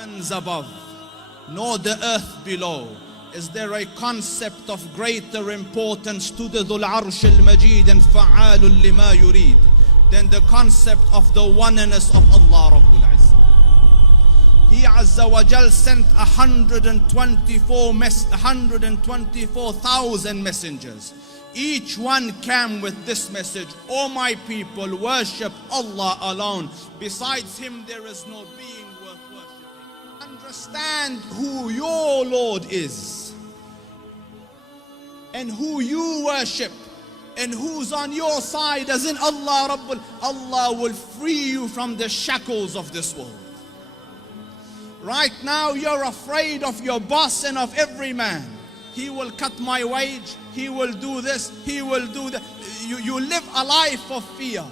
heavens above, nor the earth below, is there a concept of greater importance to the Dhul Arsh al-Majid and Fa'alul lima yurid than the concept of the oneness of Allah Rabbul Izzah. He Azza wa Jal sent 124,000 messengers. Each one came with this message: O my people, worship Allah alone. Besides Him there is no being worth worshipping. Understand who your Lord is and who you worship and who's on your side, as in Allah Allah will free you from the shackles of this world. Right now you're afraid of your boss and of every man. He will cut my wage, he will do this, he will do that. You live a life of fear.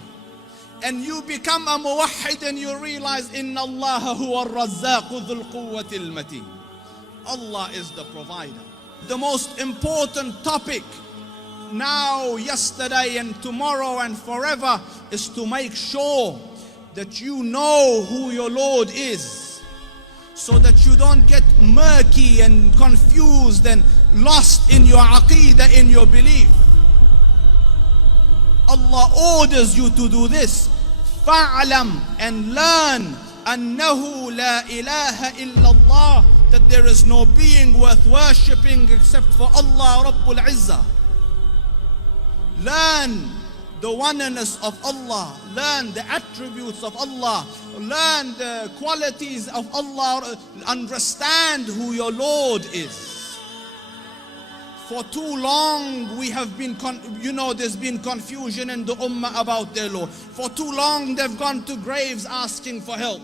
And you become a muwahhid and you realize, Inna Allah huwa ar-razzaqu dhul quwwati al-mateen. Allah is the provider. The most important topic now, yesterday and tomorrow and forever is to make sure that you know who your Lord is, so that you don't get murky and confused and lost in your aqeedah, in your belief. Allah orders you to do this. Fa'alam, and learn, annahu la ilaha illallah, that there is no being worth worshipping except for Allah Rabbul Izzah. Learn the oneness of Allah, learn the attributes of Allah, learn the qualities of Allah, understand who your Lord is. For too long we have been, there's been confusion in the ummah about their Lord. For too long they've gone to graves asking for help.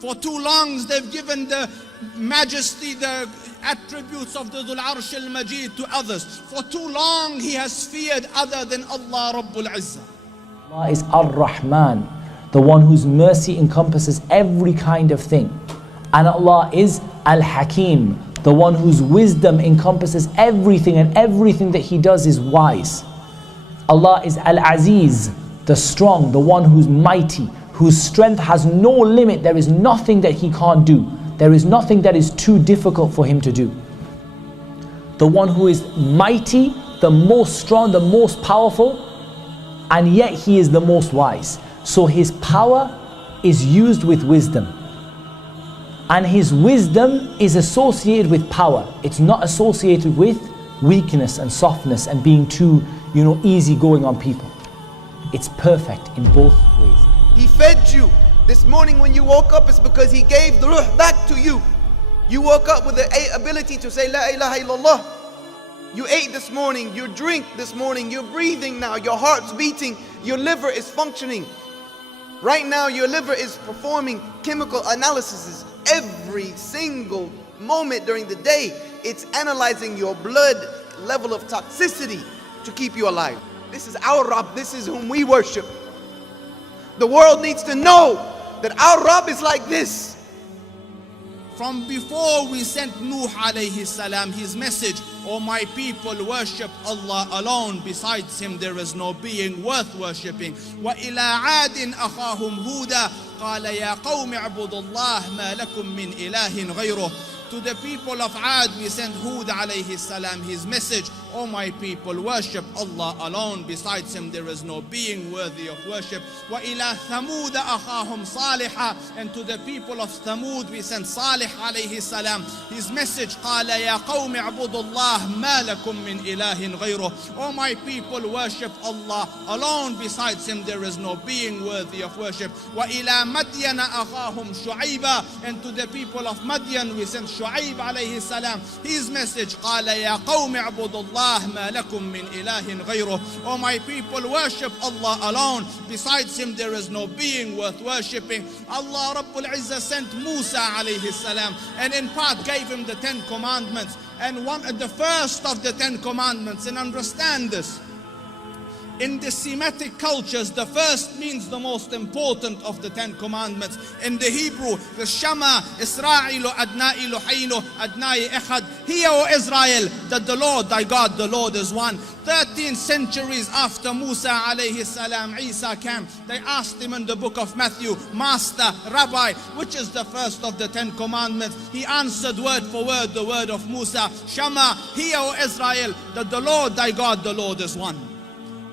For too long they've given the majesty, the attributes of the Dhul Arsh al-Majid to others. For too long he has feared other than Allah Rabbul Izzah. Allah is Ar-Rahman, the one whose mercy encompasses every kind of thing. And Allah is Al-Hakim, the one whose wisdom encompasses everything, and everything that He does is wise. Allah is Al-Aziz, the strong, the one who's mighty, whose strength has no limit. There is nothing that He can't do. There is nothing that is too difficult for Him to do. The one who is mighty, the most strong, the most powerful, and yet He is the most wise. So His power is used with wisdom. And His wisdom is associated with power. It's not associated with weakness and softness and being too, easy going on people. It's perfect in both ways. He fed you. This morning when you woke up, it's because He gave the ruh back to you. You woke up with the ability to say La ilaha illallah. You ate this morning, you drink this morning, you're breathing now, your heart's beating, your liver is functioning. Right now your liver is performing chemical analyses. Every single moment during the day, it's analyzing your blood level of toxicity to keep you alive. This is our Rabb, this is whom we worship. The world needs to know that our Rabb is like this. From before we sent Nuh alayhi salam his message, O my people, worship Allah alone. Besides Him there is no being worth worshipping. وَإِلَىٰ عَادٍ أَخَاهُمْ هُودًا قَالَ يَا قَوْمِ اعْبُدُوا اللَّهَ مَا لَكُمْ مِنْ إِلَٰهٍ غَيْرُهُ. To the people of Ad we sent Hud alayhi salam his message, O my people, worship Allah alone. Besides Him there is no being worthy of worship. وَإِلَىٰ ثَمُودَ أَخَاهُمْ صَالِحًا. And to the people of Thamud we sent Salih alayhi salam his message, قَالَ يَا قَوْمِ اعْبُدُوا اللَّهَ مَا لَكُمْ مِنْ إِلَٰهٍ غَيْرُهُ. O my people, worship Allah alone. Besides Him there is no being worthy of worship. وَإِلَىٰ مَدْيَنَ أَخَاهُمْ شُعَيْبًا. And to the people of Madian we sent Shu'aib alayhi salam his message, قَالَ يَا قَوْمِ اعْبُدُوا اللَّهَ مَا لَكُمْ مِنْ إِلَٰهٍ غَيْرُهُ. O my people, worship Allah alone. Besides Him there is no being worth worshipping. Allah Rabbul Izzah sent Musa alayhi salam, and in part gave him the 10 commandments. And the first of the 10 commandments, and understand this, In the Semitic cultures, the first means the most important of the 10 commandments. In the Hebrew, the Shama, Isra'ilu, Adna'i, Luhaynu, Adna'i, Echad. Hear, O Israel, that the Lord, thy God, the Lord is one. 13 centuries after Musa alayhi salam, Isa came. They asked him in the book of Matthew, Master, Rabbi, which is the first of the 10 commandments? He answered word for word the word of Musa. Shama, hear, O Israel, that the Lord, thy God, the Lord is one.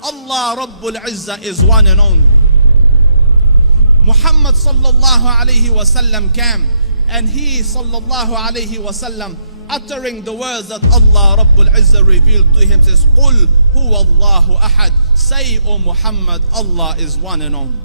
Allah Rabbul Izzah is one and only. Muhammad sallallahu alayhi wasallam came, and he sallallahu alayhi wasallam, uttering the words that Allah Rabbul Izzah revealed to him, says, Qul huwa Allahu ahad. Say, O Muhammad, Allah is one and only.